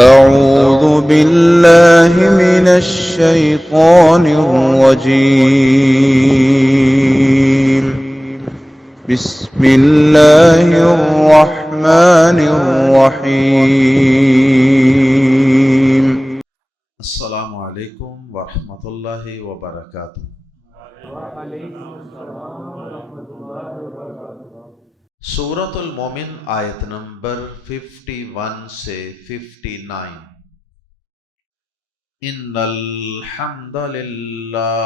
أعوذ بالله من الشيطان الرجيم. بسم الله الرحمن الرحيم. السلام علیکم ورحمۃ اللہ وبرکاتہ۔ سورۃ المومن آیت نمبر 51 سے 59۔ ان الحمد للہ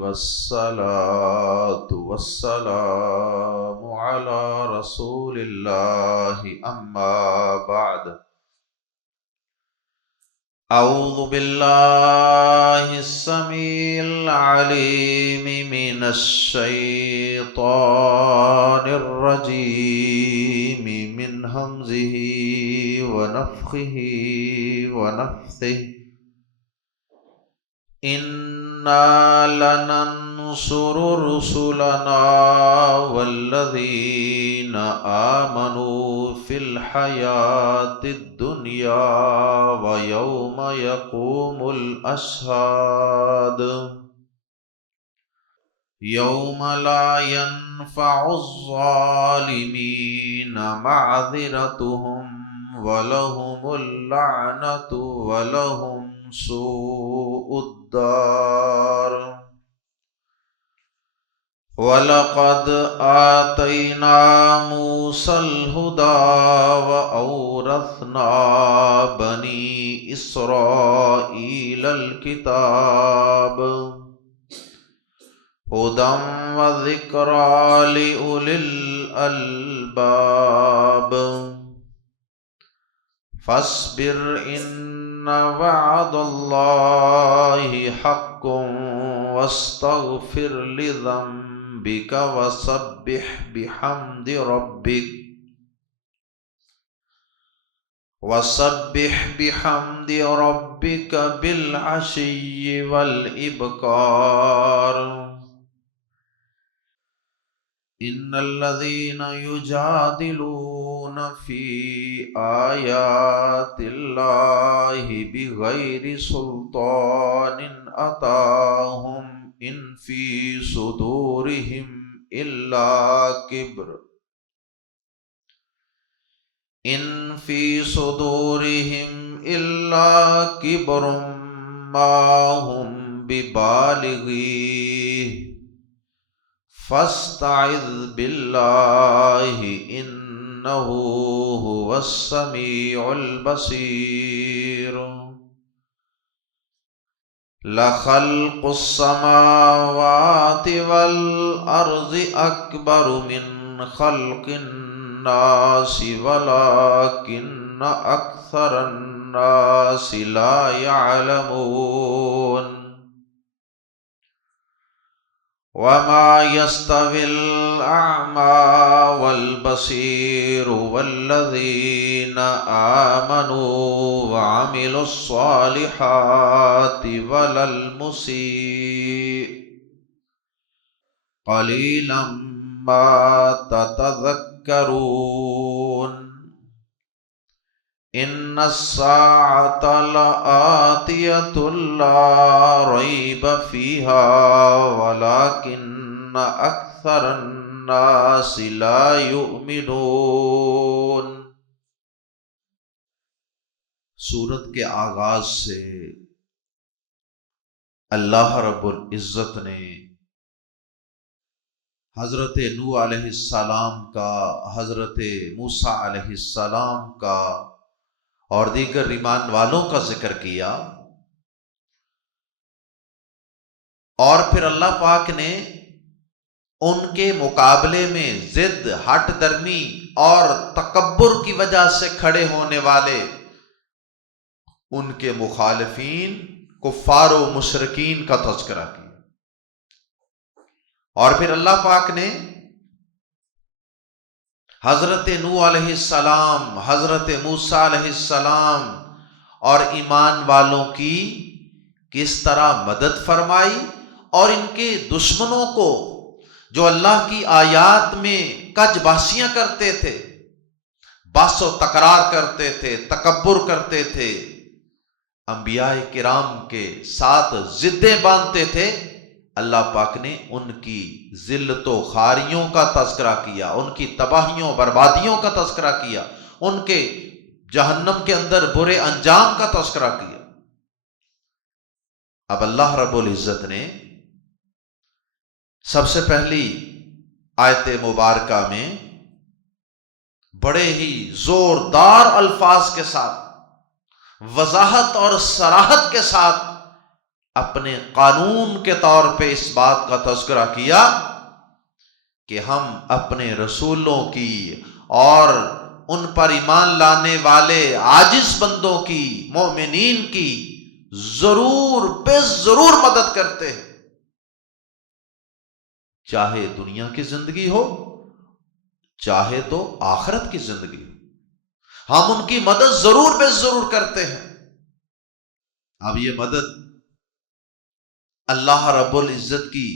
والصلاة والسلام علی رسول اللہ اما بعد۔ اعوذ باللہ السمیع العلیم من الشیطان الرجیم من ہمزہ ونفخہ ونفثہ۔ انا لننصر رسلنا والذین آمنوا فی الحیاة الدنیا ویوم یقوم الاشہاد۔ یوم لا ينفع الظالمین معذرتهم ولهم اللعنة ولهم سوء الدار۔ وَلَقَدْ آتَيْنَا مُوسَى الْهُدَى وَأَوْرَثْنَا بَنِي إِسْرَائِيلَ الْكِتَابَ هُدًى وَذِكْرَى لِأُولِي الْأَلْبَابِ۔ فاصبر ان وعد اللہ حق واستغفر لذنبك وسبح بحمد ربك بالعشي والإبكار۔ ان الذين يجادلون في آيات الله بغير سلطان أتاهم إن في صدورهم إلا كبر ما هم ببالغيه فاستعذ باللہ انہ هو السمیع البصیر۔ لخلق السماوات والارض اکبر من خلق الناس ولکن اکثر الناس لا يعلمون۔ وما يستوي الأعمى والبصير والذين آمنوا وعملوا الصالحات ولا المسيء قليلا ما تتذكرون۔ ان الساعة لآتية لا ريب فيها ولكن أكثر الناس لا يؤمنون۔ سورت کے آغاز سے اللہ رب العزت نے حضرت نوح علیہ السلام کا، حضرت موسیٰ علیہ السلام کا اور دیگر ایمان والوں کا ذکر کیا، اور پھر اللہ پاک نے ان کے مقابلے میں ضد، ہٹ درمی اور تکبر کی وجہ سے کھڑے ہونے والے ان کے مخالفین کفار و مشرکین کا تذکرہ کیا، اور پھر اللہ پاک نے حضرت نوح علیہ السلام، حضرت موسیٰ علیہ السلام اور ایمان والوں کی کس طرح مدد فرمائی، اور ان کے دشمنوں کو جو اللہ کی آیات میں کج باسیاں کرتے تھے، بحث و تکرار کرتے تھے، تکبر کرتے تھے، انبیاء کرام کے ساتھ ضدیں باندھتے تھے، اللہ پاک نے ان کی ذلت و خاریوں کا تذکرہ کیا، ان کی تباہیوں بربادیوں کا تذکرہ کیا، ان کے جہنم کے اندر برے انجام کا تذکرہ کیا۔ اب اللہ رب العزت نے سب سے پہلی آیت مبارکہ میں بڑے ہی زوردار الفاظ کے ساتھ، وضاحت اور صراحت کے ساتھ اپنے قانون کے طور پہ اس بات کا تذکرہ کیا کہ ہم اپنے رسولوں کی اور ان پر ایمان لانے والے عاجز بندوں کی، مومنین کی ضرور بے ضرور مدد کرتے ہیں، چاہے دنیا کی زندگی ہو چاہے تو آخرت کی زندگی ہو، ہم ان کی مدد ضرور بے ضرور کرتے ہیں۔ اب یہ مدد اللہ رب العزت کی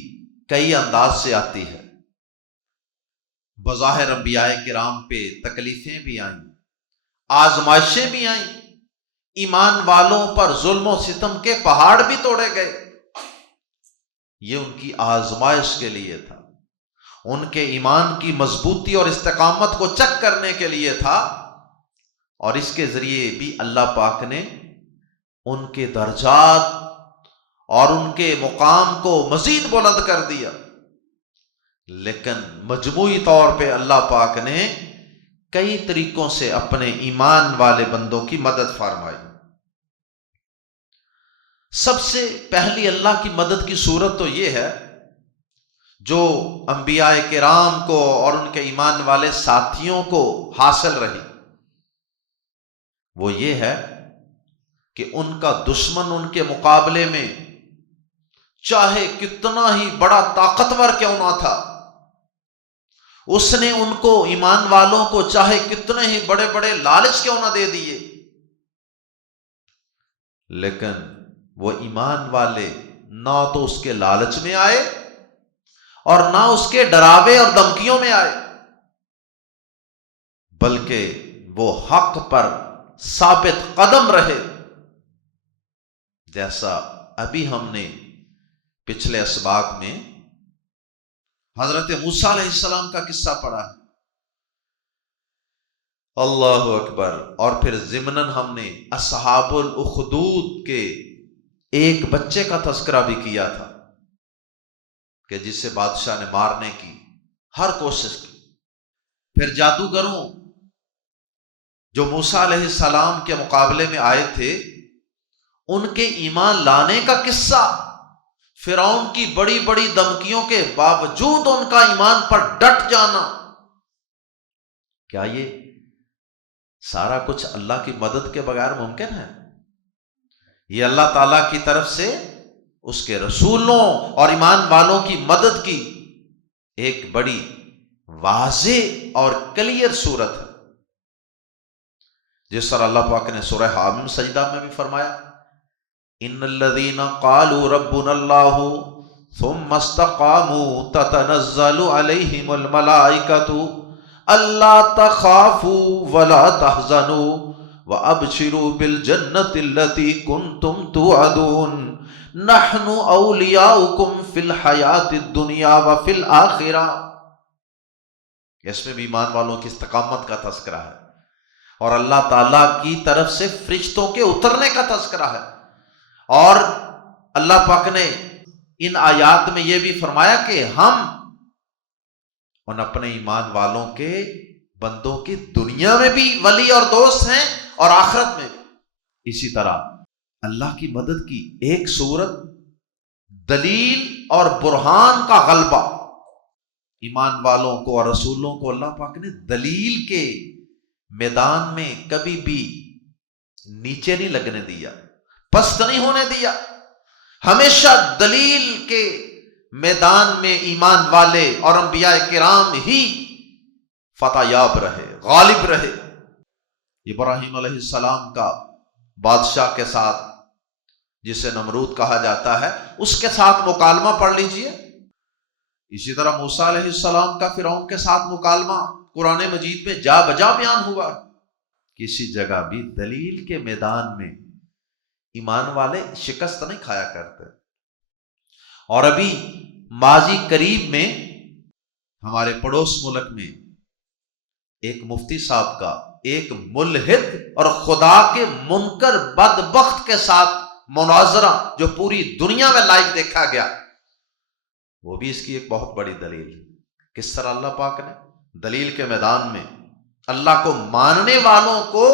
کئی انداز سے آتی ہے۔ بظاہر انبیاء کرام پہ تکلیفیں بھی آئیں، آزمائشیں بھی آئیں، ایمان والوں پر ظلم و ستم کے پہاڑ بھی توڑے گئے، یہ ان کی آزمائش کے لیے تھا، ان کے ایمان کی مضبوطی اور استقامت کو چیک کرنے کے لیے تھا، اور اس کے ذریعے بھی اللہ پاک نے ان کے درجات اور ان کے مقام کو مزید بلند کر دیا۔ لیکن مجموعی طور پہ اللہ پاک نے کئی طریقوں سے اپنے ایمان والے بندوں کی مدد فرمائی۔ سب سے پہلی اللہ کی مدد کی صورت تو یہ ہے جو انبیاء کرام کو اور ان کے ایمان والے ساتھیوں کو حاصل رہی، وہ یہ ہے کہ ان کا دشمن ان کے مقابلے میں چاہے کتنا ہی بڑا طاقتور کیوں نہ تھا، اس نے ان کو، ایمان والوں کو، چاہے کتنے ہی بڑے بڑے لالچ کیوں نہ دے دیے، لیکن وہ ایمان والے نہ تو اس کے لالچ میں آئے اور نہ اس کے ڈراوے اور دھمکیوں میں آئے، بلکہ وہ حق پر ثابت قدم رہے۔ جیسا ابھی ہم نے پچھلے اسباق میں حضرت موسیٰ علیہ السلام کا قصہ پڑھا ہے، اللہ اکبر، اور پھر ضمناً ہم نے اصحاب الاخدود کے ایک بچے کا تذکرہ بھی کیا تھا کہ جسے بادشاہ نے مارنے کی ہر کوشش کی۔ پھر جادوگروں جو موسیٰ علیہ السلام کے مقابلے میں آئے تھے، ان کے ایمان لانے کا قصہ، فرعون کی بڑی بڑی دھمکیوں کے باوجود ان کا ایمان پر ڈٹ جانا، کیا یہ سارا کچھ اللہ کی مدد کے بغیر ممکن ہے؟ یہ اللہ تعالیٰ کی طرف سے اس کے رسولوں اور ایمان والوں کی مدد کی ایک بڑی واضح اور کلیئر صورت ہے، جس طرح اللہ پاک نے سورہ حامیم سجدہ میں بھی فرمایا، ان الذین قالوا ربنا اللہ ثم استقاموا تتنزل علیہم الملائکۃ الا تخافوا ولا تحزنوا وابشروا بالجنۃ التي کنتم توعدون نحن اولیاؤکم فی الحیاۃ الدنیا وفی الآخرہ۔ اس میں بھی ایمان والوں کی استقامت کا تذکرہ ہے اور اللہ تعالیٰ کی طرف سے فرشتوں کے اترنے کا تذکرہ ہے، اور اللہ پاک نے ان آیات میں یہ بھی فرمایا کہ ہم ان اپنے ایمان والوں کے بندوں کی دنیا میں بھی ولی اور دوست ہیں اور آخرت میں بھی۔ اسی طرح اللہ کی مدد کی ایک صورت دلیل اور برہان کا غلبہ، ایمان والوں کو اور رسولوں کو اللہ پاک نے دلیل کے میدان میں کبھی بھی نیچے نہیں لگنے دیا، پست نہیں ہونے دیا، ہمیشہ دلیل کے میدان میں ایمان والے اور انبیاء کرام ہی فتح یاب رہے، غالب رہے۔ ابراہیم علیہ السلام کا بادشاہ کے ساتھ، جسے نمرود کہا جاتا ہے، اس کے ساتھ مکالمہ پڑھ لیجئے، اسی طرح موسیٰ علیہ السلام کا فرعون کے ساتھ مکالمہ، قرآن مجید میں جا بجا بیان ہوا، کسی جگہ بھی دلیل کے میدان میں ایمان والے شکست نہیں کھایا کرتے۔ اور ابھی ماضی قریب میں ہمارے پڑوس ملک میں ایک مفتی صاحب کا ایک ملحد اور خدا کے منکر بدبخت کے ساتھ مناظرہ جو پوری دنیا میں لائیو دیکھا گیا، وہ بھی اس کی ایک بہت بڑی دلیل ہے۔ کس طرح اللہ پاک نے دلیل کے میدان میں اللہ کو ماننے والوں کو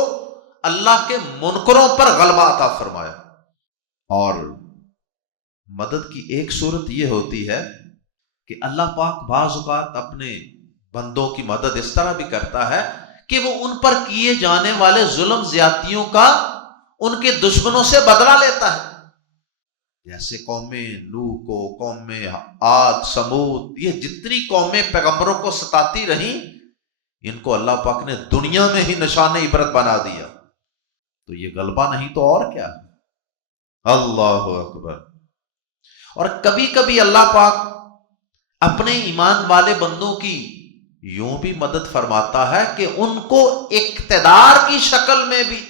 اللہ کے منکروں پر غلبہ عطا فرمایا۔ اور مدد کی ایک صورت یہ ہوتی ہے کہ اللہ پاک بعض اوقات اپنے بندوں کی مدد اس طرح بھی کرتا ہے کہ وہ ان پر کیے جانے والے ظلم زیادتیوں کا ان کے دشمنوں سے بدلہ لیتا ہے۔ جیسے قوم نوح کو، قوم عاد، سمود، یہ جتنی قومیں پیغمبروں کو ستاتی رہیں، ان کو اللہ پاک نے دنیا میں ہی نشان عبرت بنا دیا۔ تو یہ غلبہ نہیں تو اور کیا ہے؟ اللہ اکبر۔ اور کبھی کبھی اللہ پاک اپنے ایمان والے بندوں کی یوں بھی مدد فرماتا ہے کہ ان کو اقتدار کی شکل میں بھی،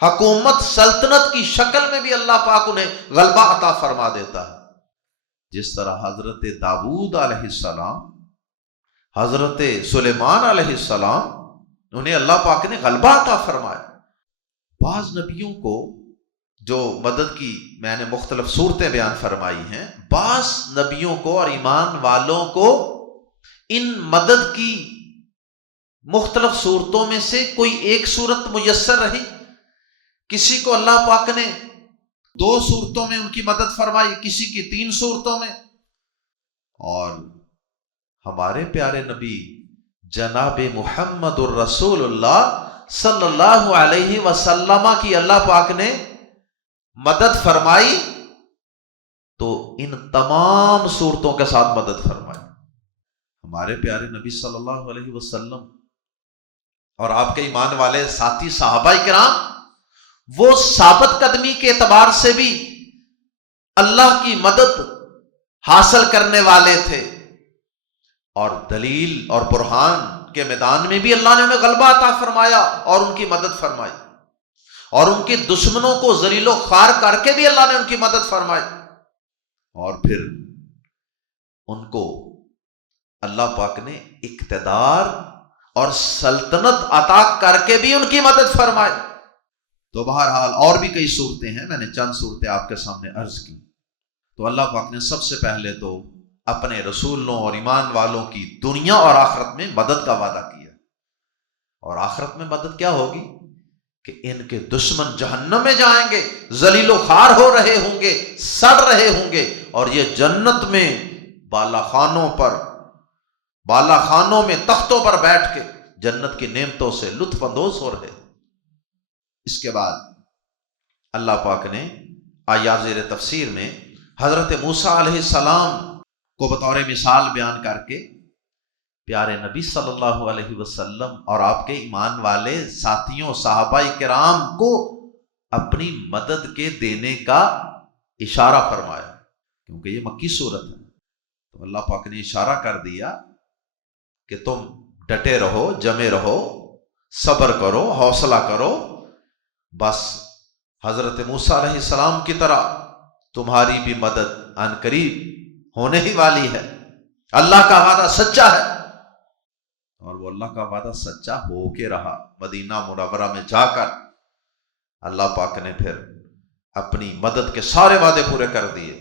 حکومت سلطنت کی شکل میں بھی اللہ پاک انہیں غلبہ عطا فرما دیتا ہے۔ جس طرح حضرت داؤد علیہ السلام، حضرت سلیمان علیہ السلام، انہیں اللہ پاک نے غلبہ عطا فرمایا۔ بعض نبیوں کو جو مدد کی میں نے مختلف صورتیں بیان فرمائی ہیں، بعض نبیوں کو اور ایمان والوں کو ان مدد کی مختلف صورتوں میں سے کوئی ایک صورت میسر رہی، کسی کو اللہ پاک نے 2 صورتوں میں ان کی مدد فرمائی، کسی کی 3 صورتوں میں۔ اور ہمارے پیارے نبی جناب محمد الرسول اللہ صلی اللہ علیہ وسلم کی اللہ پاک نے مدد فرمائی تو ان تمام صورتوں کے ساتھ مدد فرمائی۔ ہمارے پیارے نبی صلی اللہ علیہ وسلم اور آپ کے ایمان والے ساتھی صحابہ کرام، وہ ثابت قدمی کے اعتبار سے بھی اللہ کی مدد حاصل کرنے والے تھے، اور دلیل اور برہان کے میدان میں بھی اللہ نے انہیں غلبہ عطا فرمایا اور ان کی مدد فرمائی، اور ان کے دشمنوں کو ذلیل و خوار کر کے بھی اللہ نے ان کی مدد فرمائی، اور پھر ان کو اللہ پاک نے اقتدار اور سلطنت عطا کر کے بھی ان کی مدد فرمائی۔ تو بہرحال اور بھی کئی صورتیں ہیں، میں نے چند صورتیں آپ کے سامنے عرض کی۔ تو اللہ پاک نے سب سے پہلے تو اپنے رسولوں اور ایمان والوں کی دنیا اور آخرت میں مدد کا وعدہ کیا، اور آخرت میں مدد کیا ہوگی کہ ان کے دشمن جہنم میں جائیں گے، ذلیل و خوار ہو رہے ہوں گے، سڑ رہے ہوں گے، اور یہ جنت میں بالا خانوں میں تختوں پر بیٹھ کے جنت کی نعمتوں سے لطف اندوز ہو رہے۔ اس کے بعد اللہ پاک نے آیات زیر تفسیر میں حضرت موسیٰ علیہ السلام کو بطور مثال بیان کر کے پیارے نبی صلی اللہ علیہ وسلم اور آپ کے ایمان والے ساتھیوں صحابہ کرام کو اپنی مدد کے دینے کا اشارہ فرمایا، کیونکہ یہ مکی صورت ہے۔ تو اللہ پاک نے اشارہ کر دیا کہ تم ڈٹے رہو، جمے رہو، صبر کرو، حوصلہ کرو، بس حضرت موسیٰ علیہ السلام کی طرح تمہاری بھی مدد عن قریب ہونے ہی والی ہے۔ اللہ کا وعدہ سچا ہے، اور وہ اللہ کا وعدہ سچا ہو کے رہا۔ مدینہ منورہ میں جا کر اللہ پاک نے پھر اپنی مدد کے سارے وعدے پورے کر دیے،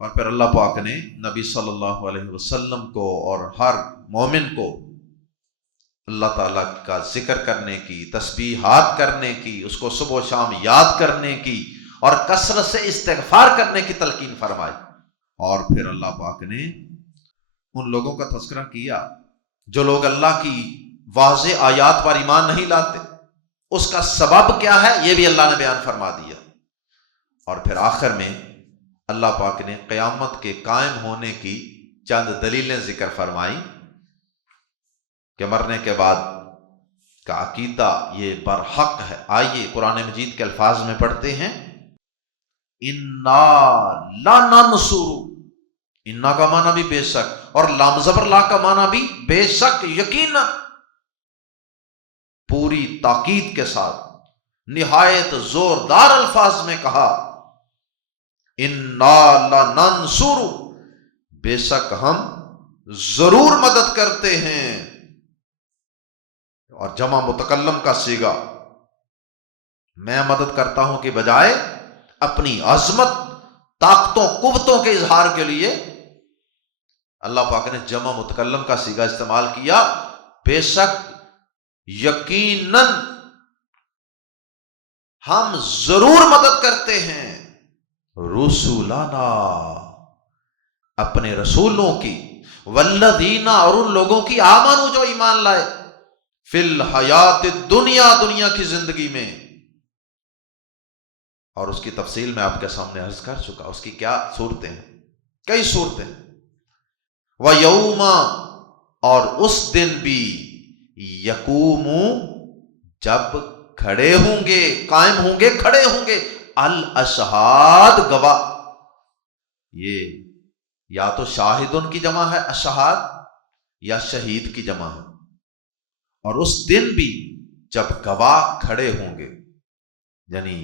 اور پھر اللہ پاک نے نبی صلی اللہ علیہ وسلم کو اور ہر مومن کو اللہ تعالیٰ کا ذکر کرنے کی، تسبیحات کرنے کی، اس کو صبح و شام یاد کرنے کی اور کثرت سے استغفار کرنے کی تلقین فرمائی۔ اور پھر اللہ پاک نے ان لوگوں کا تذکرہ کیا جو لوگ اللہ کی واضح آیات پر ایمان نہیں لاتے، اس کا سبب کیا ہے یہ بھی اللہ نے بیان فرما دیا۔ اور پھر آخر میں اللہ پاک نے قیامت کے قائم ہونے کی چند دلیلیں ذکر فرمائی کہ مرنے کے بعد کا عقیدہ یہ برحق ہے۔ آئیے قرآن مجید کے الفاظ میں پڑھتے ہیں، انا لا ننصر، انا کا معنی بھی بے شک، اور لام زبر لا کا معنی بھی بے شک، یقینا۔ پوری تاکید کے ساتھ نہایت زوردار الفاظ میں کہا انا لننصر، بے شک ہم ضرور مدد کرتے ہیں، اور جمع متکلم کا صیغہ میں مدد کرتا ہوں کے بجائے اپنی عظمت، طاقتوں، قوتوں کے اظہار کے لیے اللہ پاک نے جمع متکلم کا صیغہ استعمال کیا. بے شک یقیناً ہم ضرور مدد کرتے ہیں رسولنا، اپنے رسولوں کی، والذین، اور ان لوگوں کی، آمنوا، جو ایمان لائے، فی الحیات الدنیا، دنیا کی زندگی میں. اور اس کی تفصیل میں آپ کے سامنے عرض کر چکا، اس کی کیا صورتیں ہیں، کئی صورتیں. وَيَوْمَ، اور اس دن بھی، یقوم، جب کھڑے ہوں گے، قائم ہوں گے، کھڑے ہوں گے، الاشہاد، گواہ. یہ یا تو شاہدن کی جمع ہے اشہاد، یا شہید کی جمع ہے. اور اس دن بھی جب گواہ کھڑے ہوں گے، یعنی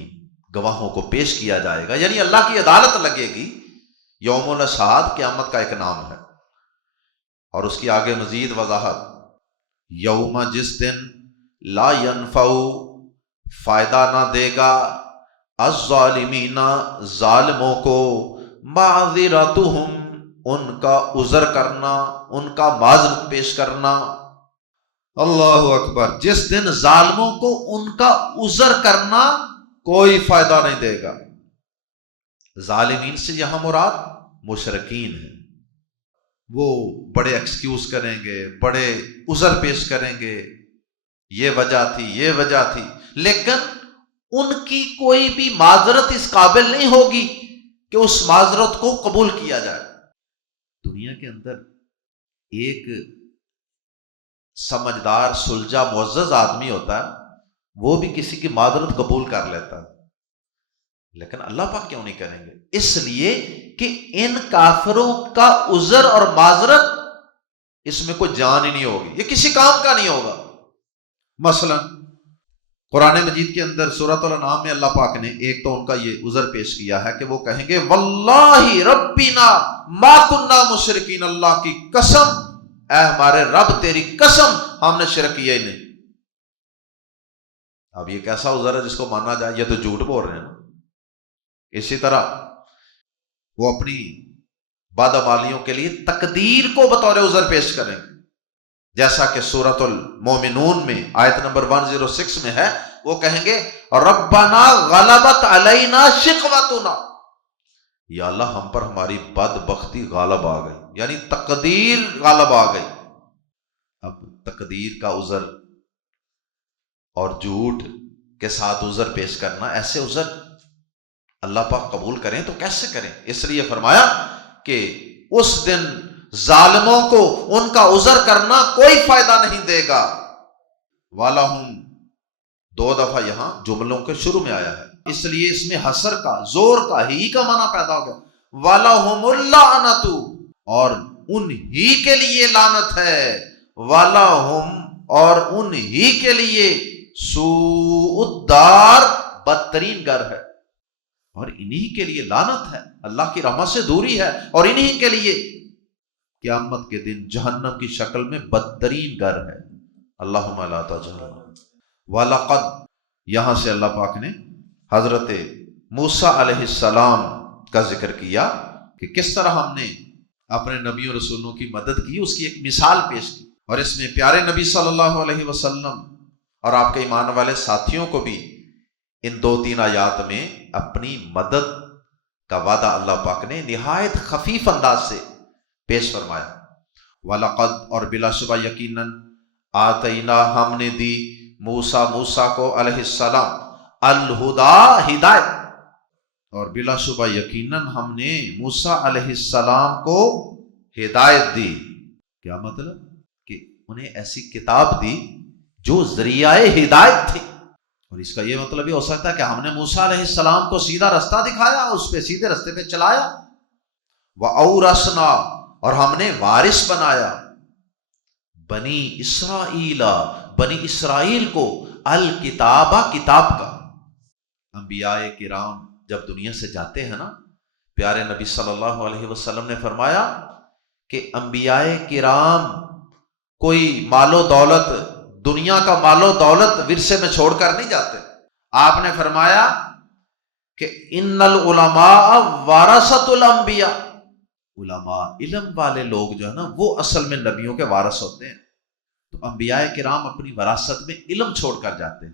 گواہوں کو پیش کیا جائے گا، یعنی اللہ کی عدالت لگے گی. یوم الاشہاد قیامت کا ایک نام ہے. اور اس کی آگے مزید وضاحت، یوم، جس دن، لا ینفع، فائدہ نہ دے گا، الظالمین، ظالموں کو، معذرتہم، ان کا عذر کرنا، ان کا معذرت پیش کرنا. اللہ اکبر. جس دن ظالموں کو ان کا عذر کرنا کوئی فائدہ نہیں دے گا. ظالمین سے یہاں مراد مشرکین ہیں. وہ بڑے ایکسکیوز کریں گے، بڑے عذر پیش کریں گے، یہ وجہ تھی، یہ وجہ تھی، لیکن ان کی کوئی بھی معذرت اس قابل نہیں ہوگی کہ اس معذرت کو قبول کیا جائے. دنیا کے اندر ایک سمجھدار، سلجھا، معزز آدمی ہوتا ہے، وہ بھی کسی کی معذرت قبول کر لیتا ہے، لیکن اللہ پاک کیوں نہیں کریں گے؟ اس لیے کہ ان کافروں کا عذر اور معذرت، اس میں کوئی جان ہی نہیں ہوگی، یہ کسی کام کا نہیں ہوگا. مثلا قرآن مجید کے اندر سورۃ الانعام میں اللہ پاک نے ایک تو ان کا یہ عذر پیش کیا ہے کہ وہ کہیں گے واللہ ربنا ما کننا مشرکین، اللہ کی قسم، اے ہمارے رب تیری قسم، ہم نے شرک کیا ہی نہیں. اب یہ کیسا عذر ہے جس کو مانا جائے؟ یہ تو جھوٹ بول رہے ہیں نا. اسی طرح وہ اپنی بدعمالیوں کے لیے تقدیر کو بطور عذر پیش کریں، جیسا کہ سورۃ المومنون میں آیت نمبر 106 میں ہے. وہ کہیں گے ربنا غلبت علینا شقوتنا، یا اللہ ہم پر ہماری بدبختی غالب آ گئی، یعنی تقدیر غالب آ گئی. اب تقدیر کا عذر اور جھوٹ کے ساتھ عذر پیش کرنا، ایسے عذر اللہ پاک قبول کریں تو کیسے کریں؟ اس لیے فرمایا کہ اس دن ظالموں کو ان کا عذر کرنا کوئی فائدہ نہیں دے گا. وَلَهُمْ، دو دفعہ یہاں جملوں کے شروع میں آیا ہے، اس لیے اس میں حسر کا، زور کا، ہی کا معنی پیدا ہو گیا. وَلَهُمُ اللَّعْنَةُ، اور انہی کے لیے لعنت ہے. وَلَهُمْ، اور انہی کے لیے سوء الدار، بدترین گھر ہے، اور انہی کے لیے لعنت ہے، اللہ کی رحمت سے دوری ہے، اور انہی کے لیے قیامت کے دن جہنم کی شکل میں بدترین گھر ہے. اللہم لا تجعلنا. وَلَقَدْ، یہاں سے اللہ پاک نے حضرت موسیٰ علیہ السلام کا ذکر کیا کہ کس طرح ہم نے اپنے نبیوں رسولوں کی مدد کی، اس کی ایک مثال پیش کی. اور اس میں پیارے نبی صلی اللہ علیہ وسلم اور آپ کے ایمان والے ساتھیوں کو بھی ان 2-3 آیات میں اپنی مدد کا وعدہ اللہ پاک نے نہایت خفیف انداز سے پیش فرمایا. وَلَقَدْ، اور بلا شبہ یقیناً، آتینا، ہم نے دی، موسیٰ کو علیہ السلام، الہدا، ہدایت، اور بلا شبہ یقیناً ہم نے موسیٰ علیہ السلام کو ہدایت دی. کیا مطلب؟ کہ انہیں ایسی کتاب دی جو ذریعہ ہدایت تھی. اور اس کا یہ مطلب یہ ہو سکتا ہے کہ ہم نے موسیٰ علیہ السلام کو سیدھا رستہ دکھایا، اس پہ سیدھے رستے پہ چلایا. وَأَوْرَثْنَا، اور ہم نے وارث بنایا، بنی اسرائیل، بنی اسرائیل کو الکتابہ کتاب کا۔ انبیاء کرام جب دنیا سے جاتے ہیں نا، پیارے نبی صلی اللہ علیہ وسلم نے فرمایا کہ انبیاء کرام کوئی مال و دولت، دنیا کا مال و دولت ورثے میں چھوڑ کر نہیں جاتے۔ آپ نے فرمایا کہ ان العلماء ورثۃ الانبیاء، علماء علم والے لوگ جو ہے نا وہ اصل میں نبیوں کے وارث ہوتے ہیں۔ تو انبیاء کرام اپنی وراثت میں علم چھوڑ کر جاتے ہیں۔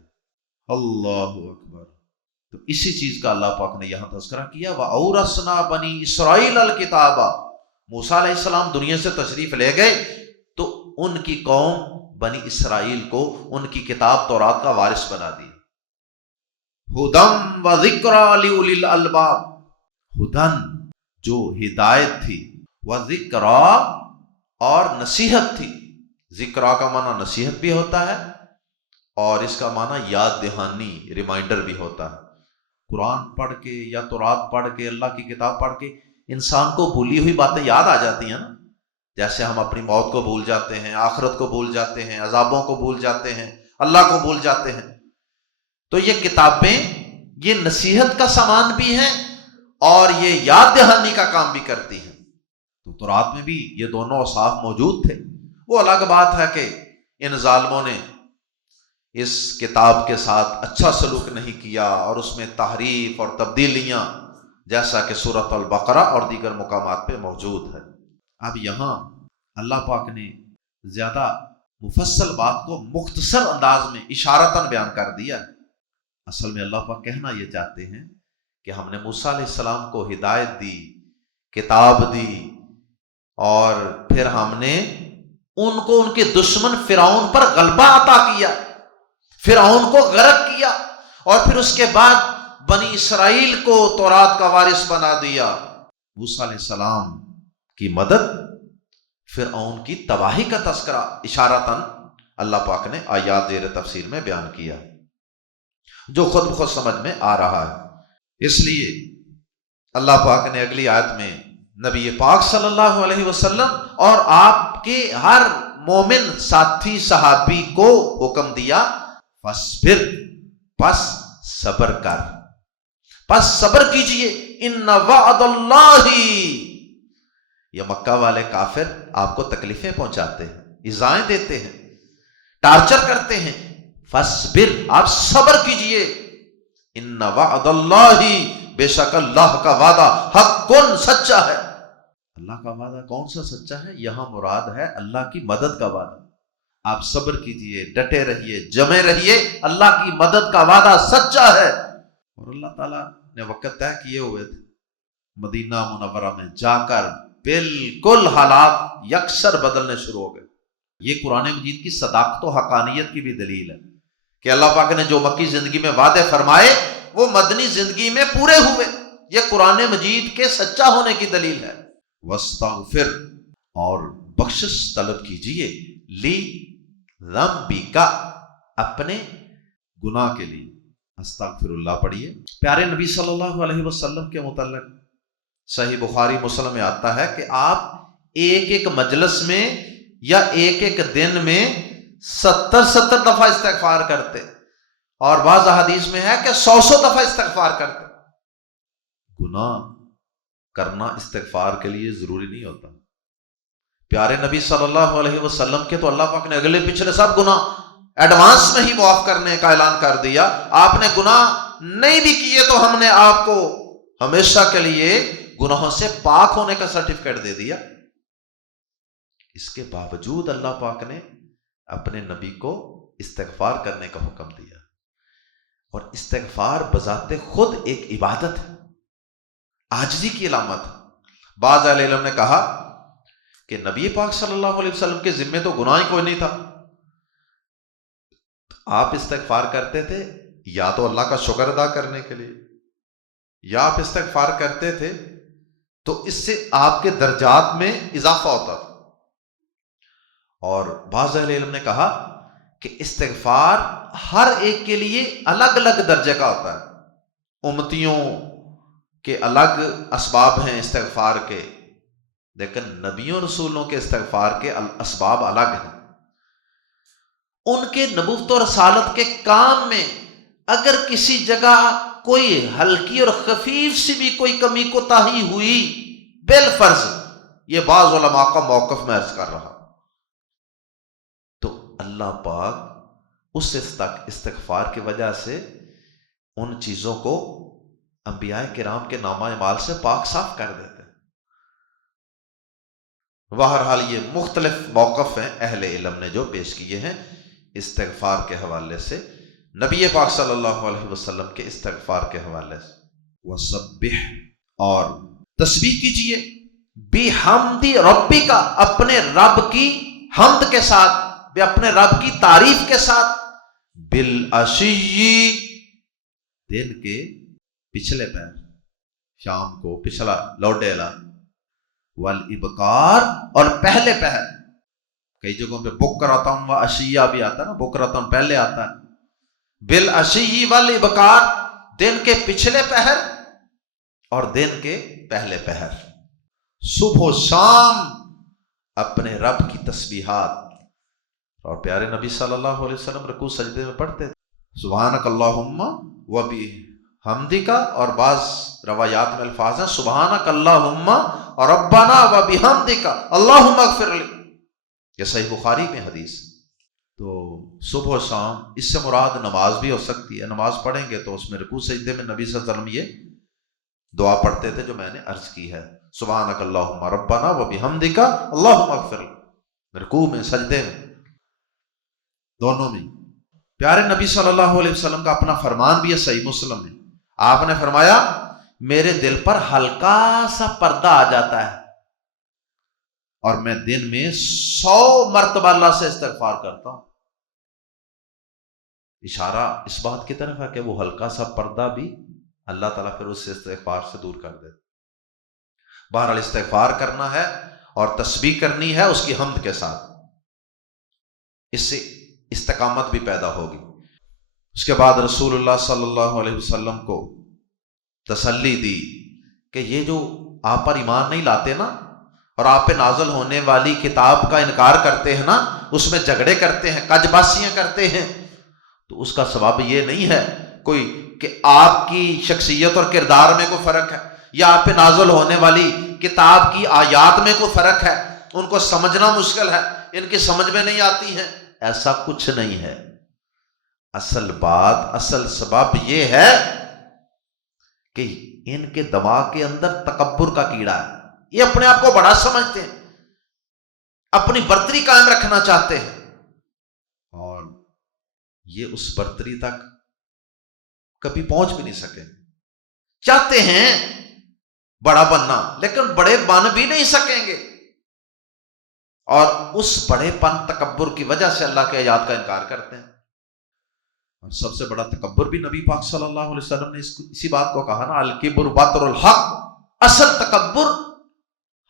اللہ اکبر۔ تو اسی چیز کا اللہ پاک نے یہاں تذکرہ کیا، وَأَوْرَثْنَا بَنِي إِسْرَائِيلَ الْكِتَابَ۔ موسیٰ علیہ السلام دنیا سے تشریف لے گئے تو ان کی قوم بنی اسرائیل کو ان کی کتاب تورات کا وارث بنا دیا۔ ہدم و ذکر لأولی الالباب، ہدن جو ہدایت تھی، و ذکر اور نصیحت تھی۔ ذکر کا معنی نصیحت بھی ہوتا ہے اور اس کا معنی یاد دہانی، ریمائنڈر بھی ہوتا ہے۔ قرآن پڑھ کے یا تورات پڑھ کے، اللہ کی کتاب پڑھ کے انسان کو بھولی ہوئی باتیں یاد آ جاتی ہیں نا، جیسے ہم اپنی موت کو بھول جاتے ہیں، آخرت کو بھول جاتے ہیں، عذابوں کو بھول جاتے ہیں، اللہ کو بھول جاتے ہیں۔ تو یہ کتابیں یہ نصیحت کا سامان بھی ہیں اور یہ یاد دہانی کا کام بھی کرتی ہیں۔ تو تورات میں بھی یہ دونوں اوصاف موجود تھے۔ وہ الگ بات ہے کہ ان ظالموں نے اس کتاب کے ساتھ اچھا سلوک نہیں کیا اور اس میں تحریف اور تبدیلیاں، جیسا کہ سورۃ البقرہ اور دیگر مقامات پہ موجود ہے۔ اب یہاں اللہ پاک نے زیادہ مفصل بات کو مختصر انداز میں اشارتاً بیان کر دیا ہے۔ اصل میں اللہ پاک کہنا یہ چاہتے ہیں کہ ہم نے موسیٰ علیہ السلام کو ہدایت دی، کتاب دی، اور پھر ہم نے ان کو ان کے دشمن فرعون پر غلبہ عطا کیا، فرعون کو غرق کیا، اور پھر اس کے بعد بنی اسرائیل کو تورات کا وارث بنا دیا۔ موسیٰ علیہ السلام کی مدد، فرعون کی تباہی کا تذکرہ اشارتاً اللہ پاک نے آیات زیر تفسیر میں بیان کیا، جو خود بخود سمجھ میں آ رہا ہے۔ اس لیے اللہ پاک نے اگلی آیت میں نبی پاک صلی اللہ علیہ وسلم اور آپ کے ہر مومن ساتھی صحابی کو حکم دیا، فاصبر، پس صبر کر، پس صبر کیجئے، ان وعد اللہ، یہ مکہ والے کافر آپ کو تکلیفیں پہنچاتے ہیں، ایذائیں دیتے ہیں، ٹارچر کرتے ہیں، فاصبر، آپ صبر کیجئے، ان وعد اللہ، بے شک اللہ کا وعدہ حق کن، سچا ہے۔ اللہ کا وعدہ کون سا سچا ہے؟ یہاں مراد ہے اللہ کی مدد کا وعدہ۔ آپ صبر کیجئے، ڈٹے رہیے، جمے رہیے، اللہ کی مدد کا وعدہ سچا ہے۔ اور اللہ تعالیٰ نے وقت طے کیے ہوئے تھے، مدینہ منورہ میں جا کر بالکل حالات یکسر بدلنے شروع ہو گئے۔ یہ قرآن مجید کی صداقت و حقانیت کی بھی دلیل ہے کہ اللہ پاک نے جو مکی زندگی میں وعدے فرمائے وہ مدنی زندگی میں پورے ہوئے۔ یہ قرآن مجید کے سچا ہونے کی دلیل ہے۔ واستغفر، اور بخشش طلب کیجئے، لی ذنبک، اپنے گناہ کے لیے۔ استغفر اللہ پڑھیے۔ پیارے نبی صلی اللہ علیہ وسلم کے متعلق صحیح بخاری مسلم میں آتا ہے کہ آپ ایک ایک مجلس میں یا ایک ایک دن میں 70 دفعہ استغفار کرتے، اور بعض احادیث میں ہے کہ 100 دفعہ استغفار کرتے۔ گناہ کرنا استغفار کے لیے ضروری نہیں ہوتا۔ پیارے نبی صلی اللہ علیہ وسلم کے تو اللہ پاک نے اگلے پچھلے سب گناہ ایڈوانس میں ہی معاف کرنے کا اعلان کر دیا۔ آپ نے گناہ نہیں بھی کیے تو ہم نے آپ کو ہمیشہ کے لیے گناہوں سے پاک ہونے کا سرٹیفکیٹ دے دیا۔ اس کے باوجود اللہ پاک نے اپنے نبی کو استغفار کرنے کا حکم دیا، اور استغفار بذات خود ایک عبادت ہے، عاجزی کی علامت ہے۔ بعض اہل علم نے کہا کہ نبی پاک صلی اللہ علیہ وسلم کے ذمے تو گناہ ہی کوئی نہیں تھا، آپ استغفار کرتے تھے یا تو اللہ کا شکر ادا کرنے کے لیے، یا آپ استغفار کرتے تھے تو اس سے آپ کے درجات میں اضافہ ہوتا تھا۔ اور بعض اہل علم نے کہا کہ استغفار ہر ایک کے لیے الگ الگ درجے کا ہوتا ہے۔ امتیوں کے الگ اسباب ہیں استغفار کے، لیکن نبیوں رسولوں کے استغفار کے اسباب الگ ہیں۔ ان کے نبوت اور رسالت کے کام میں اگر کسی جگہ کوئی ہلکی اور خفیف سی بھی کوئی کمی کوتاہی ہوئی بالفرض، یہ بعض علماء کا موقف میں عرض کر رہا، تو اللہ پاک اس استغفار کی وجہ سے ان چیزوں کو انبیاء کرام کے نامہ اعمال سے پاک صاف کر دیتے ہیں۔ بہرحال یہ مختلف موقف ہیں اہل علم نے جو پیش کیے ہیں استغفار کے حوالے سے، نبی پاک صلی اللہ علیہ وسلم کے استغفار کے حوالے سے۔ وَسَبِّحْ، اور تسبیح کیجئے، بِحَمْدِ رَبِّکَ، اپنے رب کی حمد کے ساتھ، اپنے رب کی تعریف کے ساتھ، بِالْعَشِيِّ، دن کے پچھلے پہر، شام کو پچھلا لوڈیلا، والابکار، اور پہلے پہر، کئی جگہوں پہ بکرتم و عشیہ بھی آتا ہے نا، بکرتم پہلے آتا ہے، بالعشی والابکار، دن کے پچھلے پہر اور دن کے پہلے پہر، صبح و شام اپنے رب کی تسبیحات۔ اور پیارے نبی صلی اللہ علیہ وسلم رکوع سجدے میں پڑھتے تھے سبحانک اللہم و بحمدک، اور بعض روایات میں الفاظ ہیں سبحانک اللہم ربنا و بحمدک اللہم اغفر لی، یہ صحیح بخاری میں حدیث۔ تو صبح و شام اس سے مراد نماز بھی ہو سکتی ہے، نماز پڑھیں گے تو اس میں رکوع سجدے میں نبی صلی اللہ علیہ وسلم یہ دعا پڑھتے تھے جو میں نے عرض کی ہے، سبحانک اللہم ربنا و بحمدک اللہم اغفر لی، رکوع میں سجدے میں دونوں میں۔ پیارے نبی صلی اللہ علیہ وسلم کا اپنا فرمان بھی ہے صحیح مسلم میں، آپ نے فرمایا میرے دل پر ہلکا سا پردہ آ جاتا ہے اور میں دن میں 100 مرتبہ اللہ سے استغفار کرتا ہوں۔ اشارہ اس بات کی طرف ہے کہ وہ ہلکا سا پردہ بھی اللہ تعالیٰ پھر اس سے استغفار سے دور کر دیتا۔ بہرحال استغفار کرنا ہے اور تسبیح کرنی ہے اس کی حمد کے ساتھ، اس سے استقامت بھی پیدا ہوگی۔ اس کے بعد رسول اللہ صلی اللہ علیہ وسلم کو تسلی دی کہ یہ جو آپ پر ایمان نہیں لاتے نا اور آپ پہ نازل ہونے والی کتاب کا انکار کرتے ہیں نا، اس میں جھگڑے کرتے ہیں، کج باسیاں کرتے ہیں، تو اس کا سبب یہ نہیں ہے کوئی کہ آپ کی شخصیت اور کردار میں کوئی فرق ہے یا آپ پہ نازل ہونے والی کتاب کی آیات میں کوئی فرق ہے، ان کو سمجھنا مشکل ہے، ان کی سمجھ میں نہیں آتی ہیں، ایسا کچھ نہیں ہے۔ اصل بات، اصل سبب یہ ہے کہ ان کے دماغ کے اندر تکبر کا کیڑا ہے، یہ اپنے آپ کو بڑا سمجھتے ہیں، اپنی برتری قائم رکھنا چاہتے ہیں، اور یہ اس برتری تک کبھی پہنچ بھی نہیں سکے۔ چاہتے ہیں بڑا بننا لیکن بڑے بن بھی نہیں سکیں گے، اور اس بڑے پن تکبر کی وجہ سے اللہ کے آیات کا انکار کرتے ہیں۔ اور سب سے بڑا تکبر بھی نبی پاک صلی اللہ علیہ وسلم نے اسی بات کو کہا نا، الکبر بطر الحق، اصل تکبر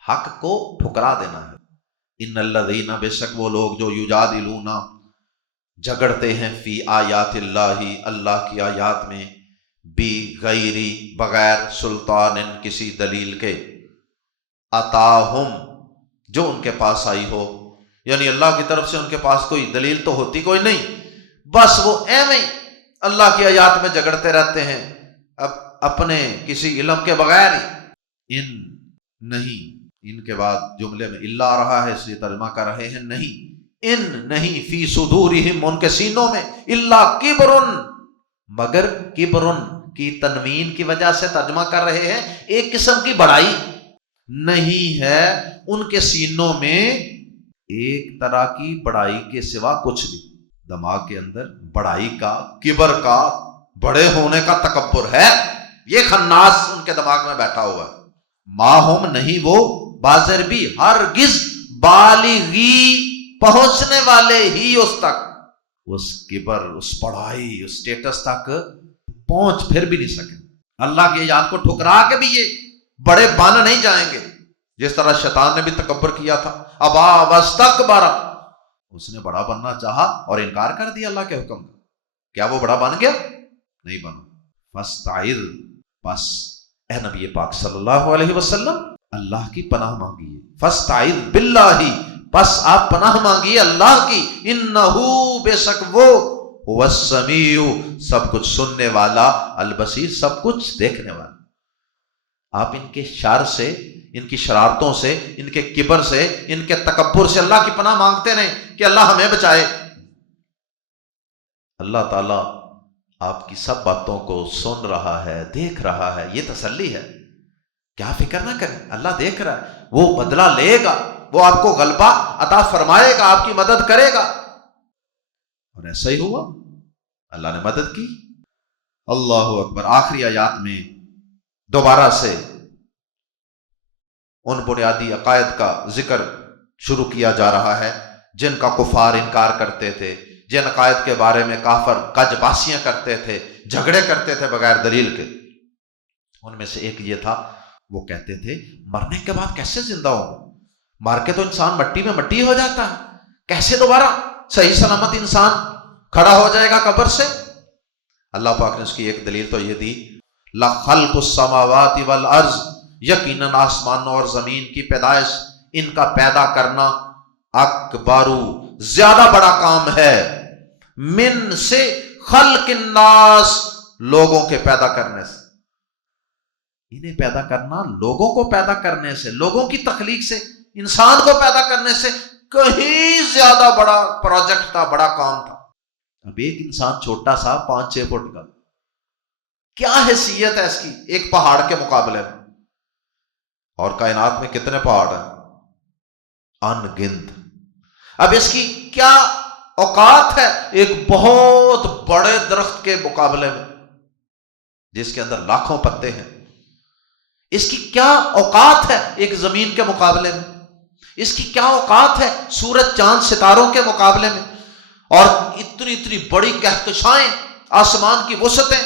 حق کو ٹھکرا دینا ہے۔ ان الذین، بے شک وہ لوگ جو یجادلون، جھگڑتے ہیں، فی آیات اللہ، اللہ کی آیات میں، بی غیری، بغیر، سلطان، کسی دلیل کے، اتاہم، جو ان کے پاس آئی ہو، یعنی اللہ کی طرف سے ان کے پاس کوئی دلیل تو ہوتی کوئی نہیں، بس وہ ایویں اللہ کی آیات میں جھگڑتے رہتے ہیں اپنے کسی علم کے بغیر ہی۔ ان نہیں، ان کے بعد جملے میں اللہ آ رہا ہے اس لیے ترجمہ کر رہے ہیں نہیں، ان نہیں، فی صدورہم، ان کے سینوں میں، اللہ کبرن، مگر کبرن کی تنوین کی وجہ سے ترجمہ کر رہے ہیں ایک قسم کی بڑائی نہیں ہے ان کے سینوں میں، ایک طرح کی بڑائی کے سوا کچھ بھی۔ دماغ کے اندر بڑائی کا، کبر کا، بڑے ہونے کا تکبر ہے، یہ خناس ان کے دماغ میں بیٹھا ہوا ہے۔ ماہم، نہیں وہ، بازر بھی، ہرگز، بالغی، پہنچنے والے ہی اس تک، اس کبر، اس بڑائی، اس سٹیٹس تک پہنچ پھر بھی نہیں سکے۔ اللہ کی آیات کو ٹھکرا کے بھی یہ بڑے بن نہیں جائیں گے، جس طرح شیطان نے بھی تکبر کیا تھا، ابا واستکبر، اس نے بڑا بننا چاہا اور انکار کر دیا اللہ کے حکم کا۔ کیا وہ بڑا بن گیا؟ نہیں بنا۔ فاستعذ، بس اے نبی پاک صلی اللہ علیہ وسلم اللہ کی پناہ مانگیے، فاستعذ باللہ، بس آپ پناہ مانگیے اللہ کی، انہو بے شک وہ، هو السمیع سب کچھ سننے والا، البصیر سب کچھ دیکھنے والا۔ آپ ان کے شر سے، ان کی شرارتوں سے، ان کے کبر سے، ان کے تکبر سے اللہ کی پناہ مانگتے رہیں کہ اللہ ہمیں بچائے۔ اللہ تعالیٰ آپ کی سب باتوں کو سن رہا ہے، دیکھ رہا ہے، یہ تسلی ہے۔ کیا فکر نہ کریں، اللہ دیکھ رہا ہے، وہ بدلہ لے گا، وہ آپ کو غلبہ عطا فرمائے گا، آپ کی مدد کرے گا۔ اور ایسا ہی ہوا، اللہ نے مدد کی۔ اللہ اکبر۔ آخری آیات میں دوبارہ سے ان بنیادی عقائد کا ذکر شروع کیا جا رہا ہے جن کا کفار انکار کرتے تھے، جن عقائد کے بارے میں کافر کج باسیاں کرتے تھے، جھگڑے کرتے تھے بغیر دلیل کے۔ ان میں سے ایک یہ تھا، وہ کہتے تھے مرنے کے بعد کیسے زندہ ہوں؟ مار کے تو انسان مٹی میں مٹی ہو جاتا ہے، کیسے دوبارہ صحیح سلامت انسان کھڑا ہو جائے گا قبر سے؟ اللہ پاک نے اس کی ایک دلیل تو یہ دی، لَخَلْقُ السَّمَاوَاتِ وَالْأَرْضِ، یقیناً آسمانوں اور زمین کی پیدائش، ان کا پیدا کرنا، اکبرو زیادہ بڑا کام ہے، من سے خلق الناس لوگوں کے پیدا کرنے سے، انہیں پیدا کرنا لوگوں کو پیدا کرنے سے، لوگوں کی تخلیق سے، انسان کو پیدا کرنے سے کہیں زیادہ بڑا پروجیکٹ تھا، بڑا کام تھا۔ اب ایک انسان چھوٹا سا 5-6 فٹ کا، کیا حیثیت ہے اس کی ایک پہاڑ کے مقابلے میں؟ اور کائنات میں کتنے پہاڑ ہیں؟ ان گنت۔ اب اس کی کیا اوقات ہے ایک بہت بڑے درخت کے مقابلے میں جس کے اندر لاکھوں پتے ہیں؟ اس کی کیا اوقات ہے ایک زمین کے مقابلے میں؟ اس کی کیا اوقات ہے سورج چاند ستاروں کے مقابلے میں؟ اور اتنی بڑی کہکشائیں، آسمان کی وسعتیں،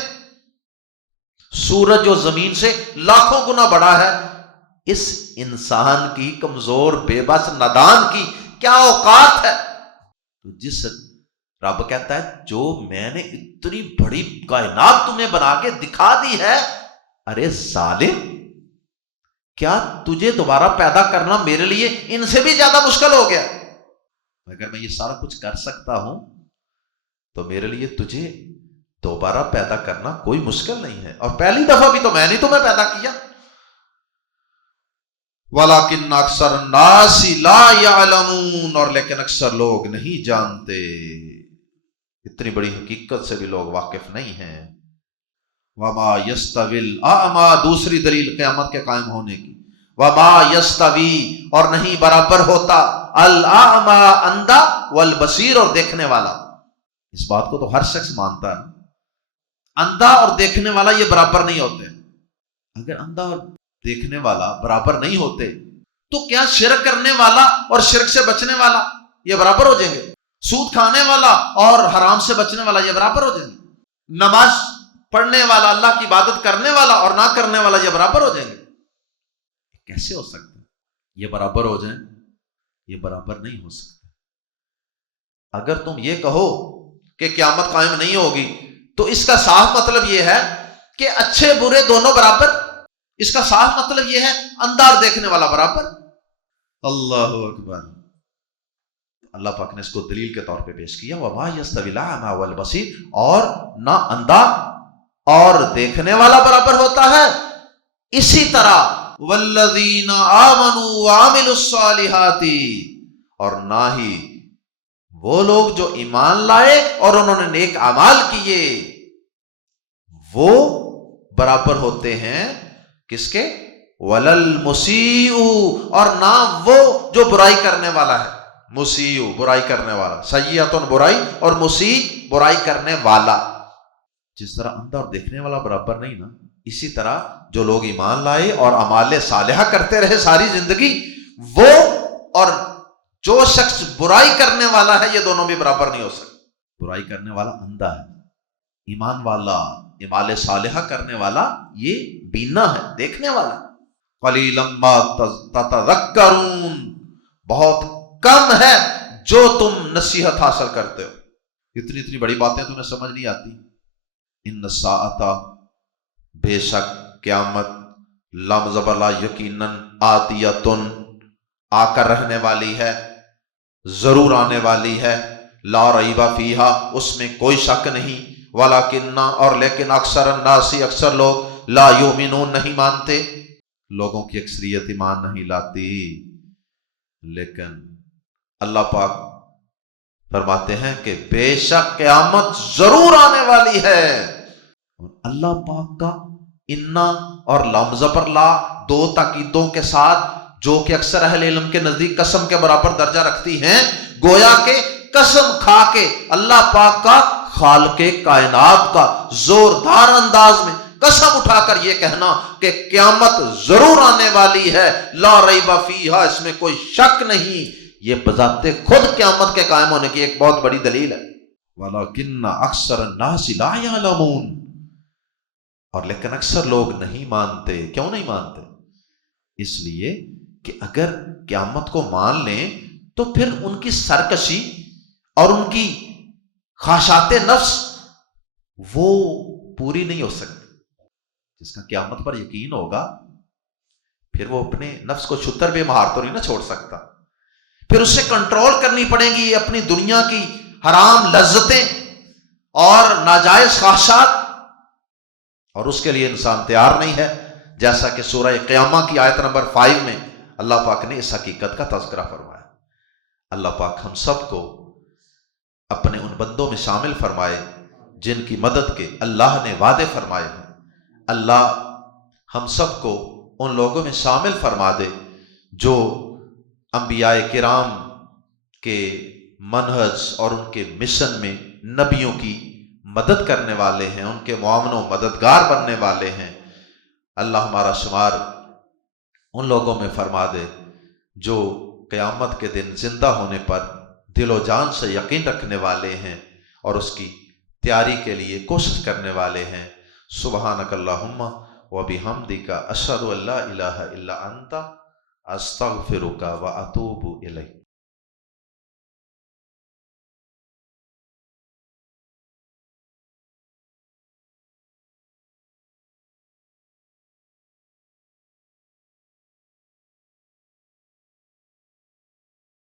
سورج و زمین سے لاکھوں گنا بڑا ہے۔ اس انسان کی کمزور بے بس نادان کی کیا اوقات ہے؟ تو جس رب کہتا ہے جو میں نے اتنی بڑی کائنات تمہیں بنا کے دکھا دی ہے، ارے ظالم، کیا تجھے دوبارہ پیدا کرنا میرے لیے ان سے بھی زیادہ مشکل ہو گیا؟ اگر میں یہ سارا کچھ کر سکتا ہوں تو میرے لیے تجھے دوبارہ پیدا کرنا کوئی مشکل نہیں ہے، اور پہلی دفعہ بھی تو میں نے تمہیں پیدا کیا۔ وَلَكِنَّ أَكْثَرَ النَّاسِ لَا يَعْلَمُونَ، اور لیکن اکثر لوگ نہیں جانتے، اتنی بڑی حقیقت سے بھی لوگ واقف نہیں ہیں۔ وَمَا يَسْتَوِي الْأَعْمَى، دوسری دلیل قیامت کے قائم ہونے کی، وَمَا يَسْتَوِي، اور نہیں برابر ہوتا، الْأَعْمَى اندھا، وَالْبَصِيرُ اور دیکھنے والا۔ اس بات کو تو ہر شخص مانتا ہے، اندھا اور دیکھنے والا یہ برابر نہیں ہوتے۔ اگر اندھا اور دیکھنے والا برابر نہیں ہوتے تو کیا شرک کرنے والا اور شرک سے بچنے والا یہ برابر ہو جائیں گے؟ سود کھانے والا اور حرام سے بچنے والا یہ برابر ہو جائیں گے؟ نماز پڑھنے والا، اللہ کی عبادت کرنے والا اور نہ کرنے والا یہ برابر ہو جائیں گے؟ کیسے ہو سکتا ہے یہ برابر ہو جائیں؟ یہ برابر نہیں ہو سکتا۔ اگر تم یہ کہو کہ قیامت قائم نہیں ہوگی تو اس کا صاف مطلب یہ ہے کہ اچھے برے دونوں برابر، اس کا صاف مطلب یہ ہے اندھا اور دیکھنے والا برابر۔ اللہ اکبر۔ اللہ پاک نے اس کو دلیل کے طور پہ پیش کیا، وَمَا يَسْتَوِي الْأَعْمَى وَالْبَصِيرُ، اور نہ اندھا اور دیکھنے والا برابر ہوتا ہے، اسی طرح وَالَّذِينَ آمَنُوا وَعَمِلُوا الصَّالِحَاتِ، اور نہ ہی وہ لوگ جو ایمان لائے اور انہوں نے نیک اعمال کیے، وہ برابر ہوتے ہیں کس کے؟ وَلَلْمُسِیءُ، اور نہ وہ جو برائی کرنے والا ہے، مسیء برائی کرنے والا، سیئۃ برائی، اور مسیء برائی کرنے والا۔ جس طرح اندھا اور دیکھنے والا برابر نہیں نا، اسی طرح جو لوگ ایمان لائے اور اعمال صالحہ کرتے رہے ساری زندگی، وہ اور جو شخص برائی کرنے والا ہے یہ دونوں بھی برابر نہیں ہو سکتے۔ برائی کرنے والا اندھا ہے، ایمان والا، اعمال صالحہ کرنے والا یہ بینا ہے، دیکھنے والا۔ قلیلا ما تتذکرون، بہت کم ہے جو تم نصیحت حاصل کرتے ہو۔ اتنی بڑی باتیں تمہیں سمجھ نہیں آتی۔ ان الساعۃ، بے شک قیامت، لم زبر لا، یقیناً، آتیۃ، آ کر رہنے والی ہے، ضرور آنے والی ہے، لا ریب فیہا، اس میں کوئی شک نہیں، ولیکن اور لیکن اکثر الناس، اکثر لوگ، لا یؤمنون نہیں مانتے، لوگوں کی اکثریت ایمان نہیں لاتی۔ لیکن اللہ پاک فرماتے ہیں کہ بے شک قیامت ضرور آنے والی ہے۔ اللہ پاک کا انا اور لمز پر لا دو تاکیدوں کے ساتھ، جو کہ اکثر اہل علم کے نزدیک قسم کے برابر درجہ رکھتی ہیں، گویا کہ قسم کھا کے اللہ پاک کا، خالق کائنات کا زوردار انداز میں قسم اٹھا کر یہ کہنا کہ قیامت ضرور آنے والی ہے، لا ریب فیہا، اس میں کوئی شک نہیں، یہ بذات خود قیامت کے قائم ہونے کی ایک بہت بڑی دلیل ہے۔ وَلَكِنَّ أَكْثَرَ النَّاسِ لَا يَعْلَمُونَ، اور لیکن اکثر لوگ نہیں مانتے۔ کیوں نہیں مانتے؟ اس لیے کہ اگر قیامت کو مان لیں تو پھر ان کی سرکشی اور ان کی خواہشات نفس وہ پوری نہیں ہو سکتی۔ جس کا قیامت پر یقین ہوگا پھر وہ اپنے نفس کو چھتر بے مہار تو نہیں نہ چھوڑ سکتا، پھر اسے کنٹرول کرنی پڑیں گی اپنی دنیا کی حرام لذتیں اور ناجائز خواہشات، اور اس کے لیے انسان تیار نہیں ہے، جیسا کہ سورہ قیامہ کی آیت نمبر 5 میں اللہ پاک نے اس حقیقت کا تذکرہ فرمایا۔ اللہ پاک ہم سب کو اپنے ان بندوں میں شامل فرمائے جن کی مدد کے اللہ نے وعدے فرمائے ہیں۔ اللہ ہم سب کو ان لوگوں میں شامل فرما دے جو انبیاء کرام کے منہج اور ان کے مشن میں نبیوں کی مدد کرنے والے ہیں، ان کے معاون و مددگار بننے والے ہیں۔ اللہ ہمارا شمار ان لوگوں میں فرما دے جو قیامت کے دن زندہ ہونے پر دل و جان سے یقین رکھنے والے ہیں اور اس کی تیاری کے لیے کوشش کرنے والے ہیں۔ سبحانک اللہم و بحمدک، اشہد ان لا الہ الا انت، استغفرک و اتوب الیک۔